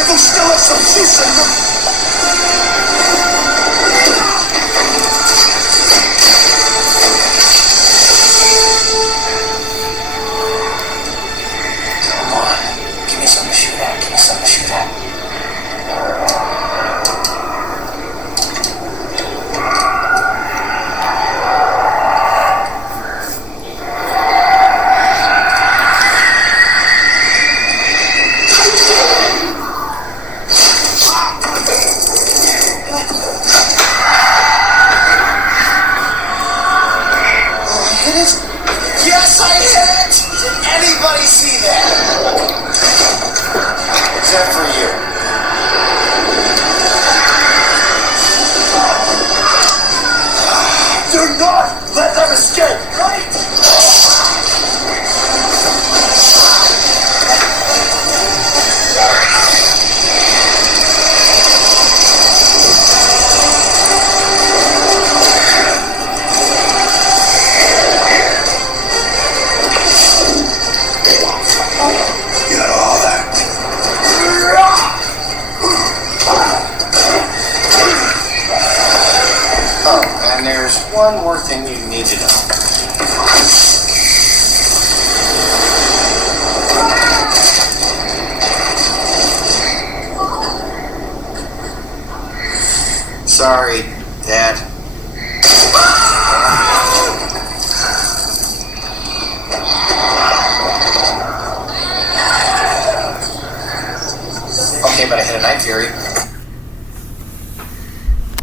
Devil still has some juice in them. Come on, give me something to shoot at. Give me something to shoot at. Yes, I hit it! Did anybody see that? Except for you. Do not let them escape, right? Oh, and there's one more thing you need to know. Sorry, Dad. Okay, but I hit a night fury.